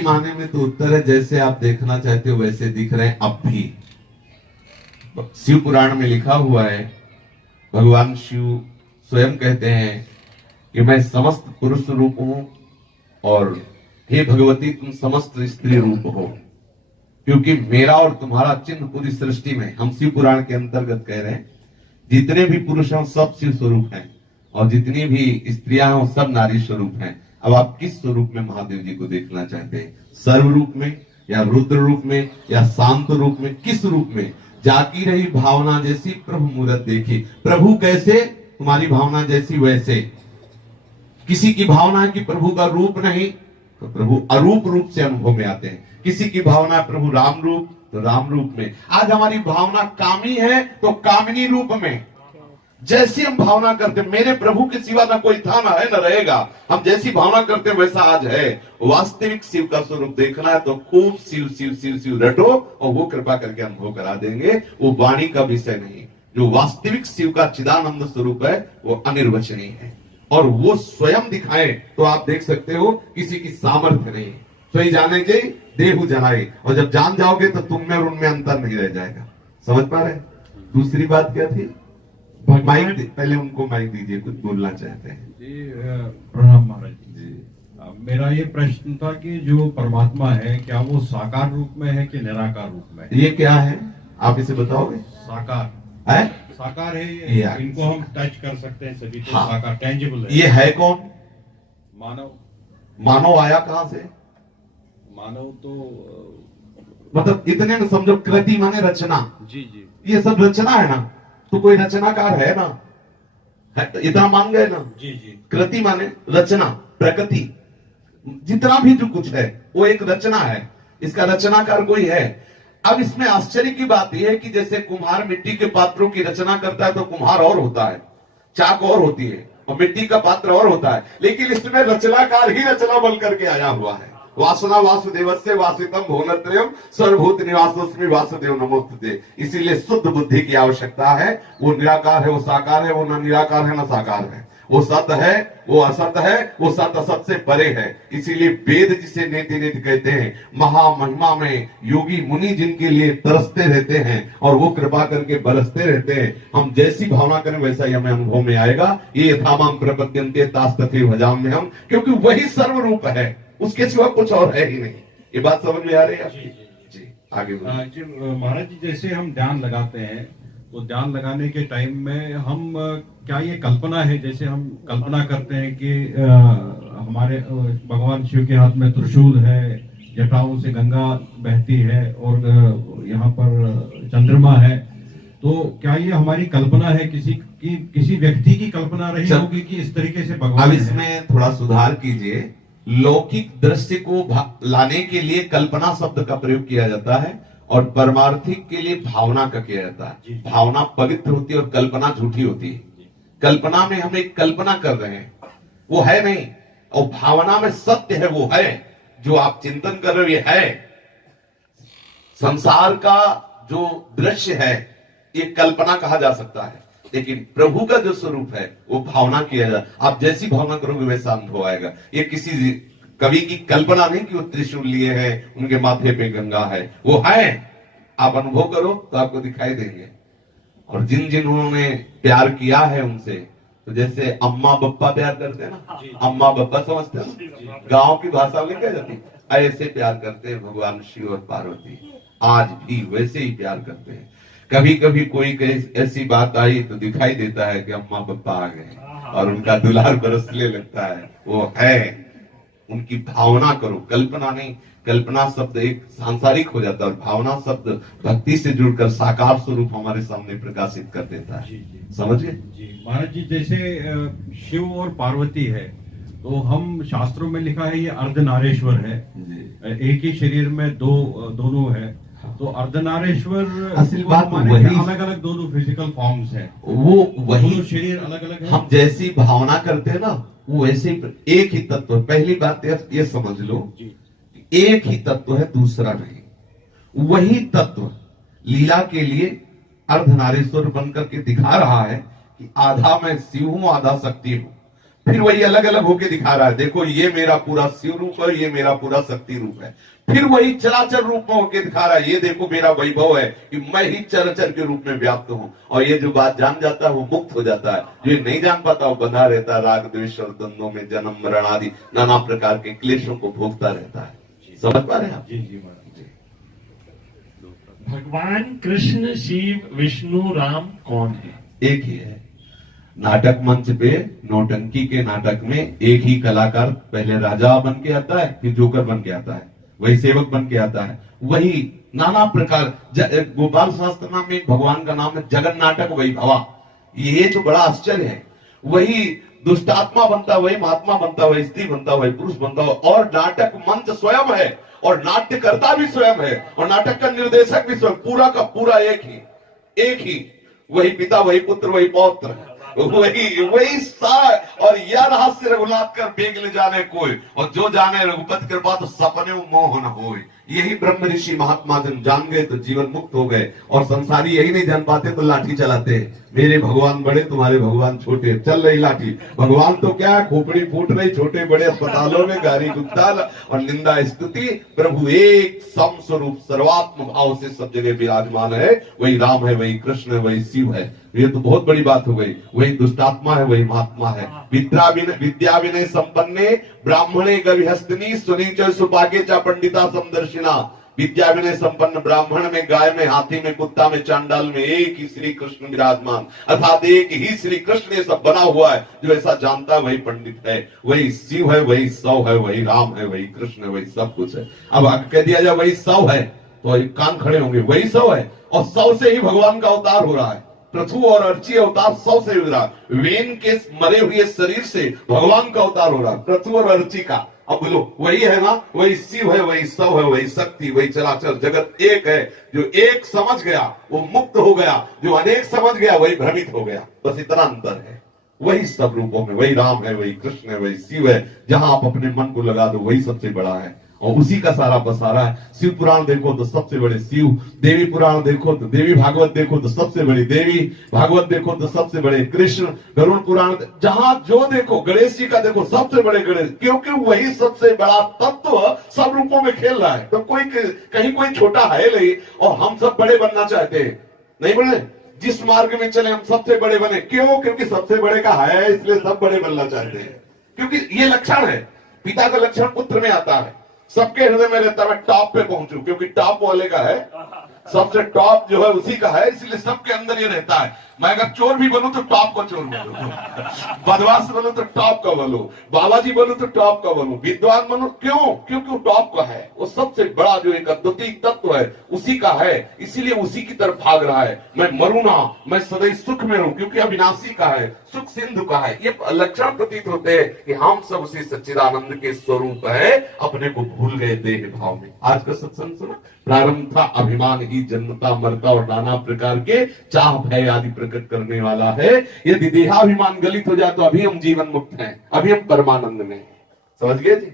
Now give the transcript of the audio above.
सही मायने में तो उत्तर है जैसे आप देखना चाहते हो वैसे दिख रहे हैं अब भी। शिव पुराण में लिखा हुआ है, भगवान शिव स्वयं कहते हैं कि मैं समस्त पुरुष रूप हूं और हे भगवती तुम समस्त स्त्री रूप हो, क्योंकि मेरा और तुम्हारा चिन्ह पूरी सृष्टि में, हम शिव पुराण के अंतर्गत कह रहे हैं, जितने भी पुरुष हैं सब शिव स्वरूप हैं और जितनी भी स्त्रियां हैं सब नारी स्वरूप हैं। अब आप किस स्वरूप में महादेव जी को देखना चाहते हैं, सर्व रूप में या रुद्र रूप में या शांत रूप में, किस रूप में? जाती रही भावना जैसी प्रभु मूरत देखी। प्रभु कैसे? तुम्हारी भावना जैसी वैसे। किसी की भावना है कि प्रभु का रूप नहीं, तो प्रभु अरूप रूप से अनुभव में आते हैं। किसी की भावना है प्रभु राम रूप, तो राम रूप में। आज हमारी भावना कामी है तो कामिनी रूप में। जैसी हम भावना करते, मेरे प्रभु के सिवा ना कोई था ना है ना रहेगा, हम जैसी भावना करते वैसा आज है। वास्तविक शिव का स्वरूप देखना है तो खूब शिव शिव शिव शिव रटो और वो कृपा करके अनुभव करा देंगे। वो वाणी का विषय नहीं, जो वास्तविक शिव का चिदानंद स्वरूप है वो अनिर्वचनीय है और वो स्वयं दिखाए तो आप देख सकते हो किसी की सामर्थ्य नहीं। स्वयं जाने के देहु जनाए, और जब जान जाओगे तो तुम में और उनमें अंतर नहीं रह जाएगा। समझ पा रहे? दूसरी बात क्या थी? माइक पहले उनको माइक दीजिए, कुछ बोलना चाहते हैं जी। प्रणाम महाराज जी। मेरा ये प्रश्न था कि जो परमात्मा है क्या वो साकार रूप में है कि निराकार रूप में? ये क्या है आप इसे बताओगे? साकार है, साकार है ये इनको हम टच कर सकते हैं सभी, तो साकार टेंजिबल है। ये है कौन? मानव। मानव आया कहां से? मानव तो मतलब इतने में समझो, कृति माने रचना। जी जी, ये सब रचना है ना, तो कोई रचनाकार है ना, है, इतना मान गए ना? जी जी। कृति माने रचना, प्रकृति, जितना भी जो कुछ है वो एक रचना है, इसका रचनाकार कोई है। अब इसमें आश्चर्य की बात यह है कि जैसे कुम्हार मिट्टी के पात्रों की रचना करता है तो कुम्हार और होता है, चाक और होती है और मिट्टी का पात्र और होता है, लेकिन इसमें रचनाकार ही रचना बल करके आया हुआ है। वासना वासुदेवस्य वासितम भुवनत्रयम् सर्वभूत निवासोऽस्मि वासुदेव नमोस्तुते। इसीलिए शुद्ध बुद्धि की आवश्यकता है। वो निराकार है, वो साकार है, वो न निराकार है न साकार है, वो सत है, वो असत है, वो सत असत से परे है। इसीलिए वेद जिसे नेति नेति कहते हैं, महामहिमा में योगी मुनि जिनके लिए तरसते रहते हैं और वो कृपा करके बरसते रहते हैं। हम जैसी भावना करें वैसा ही हमें अनुभव में आएगा। ये यथामाम प्रपद्यन्ते तास्तथे भजाम्य हम, क्योंकि वही सर्व रूप है, उसके सिवा कुछ और है ही नहीं। ये बात समझ में आ रही है आपकी? जी आगे जी महाराज जी, जैसे हम ध्यान लगाते हैं तो ध्यान लगाने के टाइम में हम क्या ये कल्पना है, जैसे हम कल्पना करते हैं कि हमारे भगवान शिव के हाथ में त्रिशूल है, जटाओं से गंगा बहती है और यहाँ पर चंद्रमा है, तो क्या ये हमारी कल्पना है, किसी व्यक्ति की कल्पना रही होगी कि इस तरीके से भगवान? अब इसमें थोड़ा सुधार कीजिए। लौकिक दृश्य को लाने के लिए कल्पना शब्द का प्रयोग किया जाता है और परमार्थिक के लिए भावना का किया जाता है। भावना पवित्र होती है और कल्पना झूठी होती है। कल्पना में हम एक कल्पना कर रहे हैं, वो है नहीं, और भावना में सत्य है, वो है जो आप चिंतन कर रहे हो, ये है। संसार का जो दृश्य है ये कल्पना कहा जा सकता है, लेकिन प्रभु का जो स्वरूप है वो भावना किया जाता। आप जैसी भावना करोगे वैसा अनुभव आएगा। ये किसी कवि की कल्पना नहीं कि वो त्रिशूल लिए हैं, उनके माथे पे गंगा है, वो है। आप अनुभव करो तो आपको दिखाई देंगे। और जिन्होंने प्यार किया है उनसे, तो जैसे अम्मा बप्पा प्यार करते हैं ना, अम्मा बप्पा समझते हैं, गांव की भाषा में क्या जाती है, ऐसे प्यार करते हैं भगवान शिव और पार्वती। आज भी वैसे ही प्यार करते हैं। कभी कभी कोई ऐसी बात आई तो दिखाई देता है कि अम्मा बप्पा आ गए और उनका दुलार बरसने लगता है, वो है। उनकी भावना करो, कल्पना नहीं। कल्पना शब्द एक सांसारिक हो जाता है और भावना शब्द भक्ति से जुड़कर साकार स्वरूप हमारे सामने प्रकाशित कर देता है। समझिए जी महाराज जी, जैसे शिव और पार्वती है तो हम शास्त्रों में लिखा है ये अर्धनारेश्वर है, एक ही शरीर में दोनों है, तो अर्धनारेश्वर असल बात वही, अलग अलग दोनों फिजिकल फॉर्म्स हैं, वो वही शरीर अलग अलग है। हम जैसी भावना करते हैं ना वो वैसे एक ही तत्व है। पहली बात ये समझ लो, एक ही तत्व है, दूसरा नहीं। वही तत्व लीला के लिए अर्धनारेश्वर बनकर के दिखा रहा है कि आधा मैं शिव हूं, आधा शक्ति हूं। फिर वही अलग अलग होके दिखा रहा है, देखो ये मेरा पूरा शिव रूप है, ये मेरा पूरा शक्ति रूप है। फिर वही चराचर रूप में होके दिखा रहा है, ये देखो मेरा वैभव है कि मैं ही चराचर के रूप में व्याप्त हूं। और ये जो बात जान जाता है वो मुक्त हो जाता है, जो ये नहीं जान पाता वो बंधा रहता है राग द्वेष और द्वंद्वों में, जन्म मरण आदि नाना प्रकार के क्लेशों को भोगता रहता है। समझ पा रहे हैं आप? जी जी महाराज जी। भगवान कृष्ण, शिव, विष्णु, राम कौन है? एक ही है। नाटक मंच पे नौटंकी के नाटक में एक ही कलाकार पहले राजा बन के आता है, फिर जोकर बन के आता है, वही सेवक बन के आता है, वही नाना प्रकार। गोपाल शास्त्र नाम में भगवान का नाम है जगन नाटक वही भवा। ये तो बड़ा आश्चर्य है। वही दुष्टात्मा बनता, वही महात्मा बनता, वही स्त्री बनता, वही पुरुष बनता, और नाटक मंच स्वयं है, और नाट्यकर्ता भी स्वयं है, और नाटक का निर्देशक भी स्वयं, पूरा का पूरा एक ही वही पिता, वही पुत्र, वही पौत्र, वही सारा। और यह रहस्य रघुनाथ कर बेग ले जाने कोई, और जो जाने रघुपति कृपा तो सपने मोह न होए। यही ब्रह्म ऋषि महात्मा जन जान गए तो जीवन मुक्त हो गए। और संसारी यही नहीं जान पाते तो लाठी चलाते हैं, मेरे भगवान बड़े तुम्हारे भगवान छोटे, चल रही लाठी। भगवान तो क्या है, खोपड़ी फूट रही, छोटे बड़े अस्पतालों में गारी गुप्ताल और निंदा स्तुति। प्रभु एक सम स्वरूप सर्वात्म भाव से सब जगह विराजमान है, वही राम है, वही कृष्ण है, वही शिव है। ये तो बहुत बड़ी बात हो गई। वही दुष्टात्मा है, वही महात्मा है। विद्या विनय संपन्ने ब्राह्मणे गविहस्तिनी सुनीच सुपाके चा पंडिता समदर्शिना। विद्या विनय संपन्न ब्राह्मण में, गाय में, हाथी में, कुत्ता में, चांडाल में एक ही श्री कृष्ण विराजमान, अर्थात एक ही श्री कृष्ण ये सब बना हुआ है। जो ऐसा जानता है वही पंडित है, वही शिव है, वही सौ है, वही राम है, वही कृष्ण है, वही सब कुछ है। अब आगे कह दिया जाए वही सौ है तो एक कान खड़े होंगे, वही सौ है, और सौ से ही भगवान का अवतार हो रहा है। पृथु और अर्ची अवतार सौ से हो रहा है। वेन के मरे हुए शरीर से भगवान का अवतार हो रहा है, पृथु और अर्ची का। अब बोलो वही है ना, वही शिव है, वही सौ है, वही शक्ति, वही चराचर जगत एक है। जो एक समझ गया वो मुक्त हो गया, जो अनेक समझ गया वही भ्रमित हो गया। बस इतना अंतर है। वही सब रूपों में वही राम है, वही कृष्ण है, वही शिव है। जहां आप अपने मन को लगा दो वही सबसे बड़ा है, और उसी का सारा पसारा है। शिव पुराण देखो तो सबसे बड़े शिव, देवी पुराण देखो तो देवी, भागवत देखो तो सबसे बड़ी देवी, भागवत देखो तो सबसे बड़े कृष्ण, गरुड़ पुराण जहां जो देखो, गणेश जी का देखो सबसे बड़े गणेश, क्योंकि वही सबसे बड़ा तत्व सब रूपों में खेल रहा है। तो कोई कहीं कोई छोटा है नहीं, और हम सब बड़े बनना चाहते हैं, नहीं बने। जिस मार्ग में चले हम सबसे बड़े बने, क्यों? क्योंकि सबसे बड़े का है, इसलिए सब बड़े बनना चाहते हैं। क्योंकि ये लक्षण है, पिता का लक्षण पुत्र में आता है। सबके हृदय में रहता है मैं टॉप पे पहुंचू, क्योंकि टॉप वाले का है, सबसे टॉप जो है उसी का है, इसलिए सबके अंदर ये रहता है। मैं अगर चोर भी बनूं तो टॉप का चोर बनूं, बदमाश बनूं तो टॉप का बनूं, बाबाजी बनूं तो टॉप का बनूं, विद्वान बनूं, क्यों? क्योंकि वो टॉप का है, वो सबसे बड़ा जो एक अद्वितीय तत्व है उसी का है, इसीलिए उसी की तरफ भाग रहा है। मैं मरूं ना, मैं सदैव सुख में रहूं, क्योंकि अविनाशी का है, सुख सिंधु का है। ये लक्षण प्रतीत होते हैं कि हम सब उसी सच्चिदानंद के स्वरूप है, अपने को भूल गए देह भाव में। आज का सत्संग सुना, प्रारंभ था अभिमान ही जन्मता मरता और नाना प्रकार के चाह भय आदि प्रकट करने वाला है। यदि देहाभिमान गलित हो जाए तो अभी हम जीवन मुक्त हैं, अभी हम परमानंद में हैं। समझ गए जी?